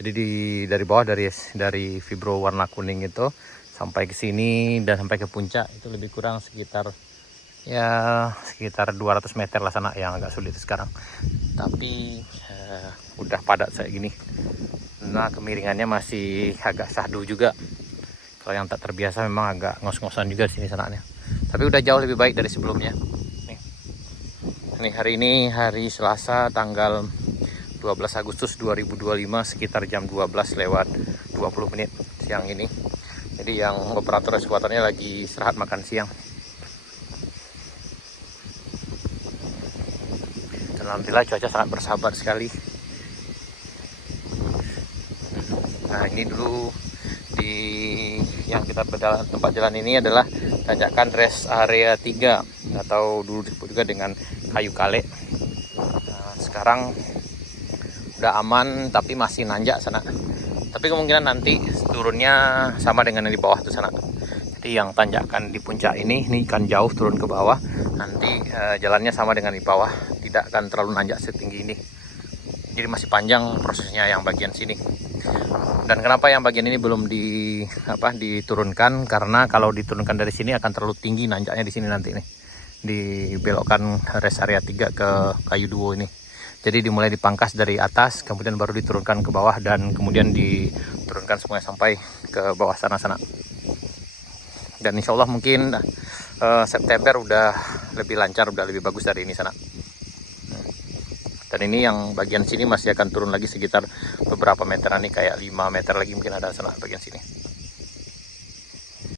Jadi dari bawah dari fibro warna kuning itu sampai ke sini dan sampai ke puncak itu lebih kurang sekitar 200 meter lah sana, yang agak sulit sekarang. Tapi udah padat kayak gini. Nah, kemiringannya masih agak syahdu juga. Kalau yang tak terbiasa memang agak ngos-ngosan juga di sini sananya. Tapi udah jauh lebih baik dari sebelumnya. Nih hari ini hari Selasa tanggal 12 Agustus 2025 sekitar jam 12 lewat 20 menit siang ini. Jadi yang operator eskuatornya lagi istirahat makan siang. Dan alhamdulillah cuaca sangat bersahabat sekali. Nah, ini dulu di yang kita tempat jalan ini adalah tanjakan rest area 3 atau dulu disebut juga dengan kayu kale. Nah, sekarang udah aman tapi masih nanjak sana. Tapi kemungkinan nanti turunnya sama dengan yang di bawah tuh sana. Jadi yang tanjakan di puncak ini kan jauh turun ke bawah. Nanti jalannya sama dengan di bawah, tidak akan terlalu nanjak setinggi ini. Jadi masih panjang prosesnya yang bagian sini. Dan kenapa yang bagian ini belum diturunkan? Karena kalau diturunkan dari sini akan terlalu tinggi nanjaknya di sini nanti nih. Dibelokkan rest area 3 ke kayu duo ini. Jadi dimulai dipangkas dari atas, kemudian baru diturunkan ke bawah, dan kemudian diturunkan semuanya sampai ke bawah sana-sana. Dan insya Allah mungkin September udah lebih lancar, udah lebih bagus dari ini sana. Dan ini yang bagian sini masih akan turun lagi sekitar beberapa meteran nih, kayak 5 meter lagi mungkin ada sana bagian sini.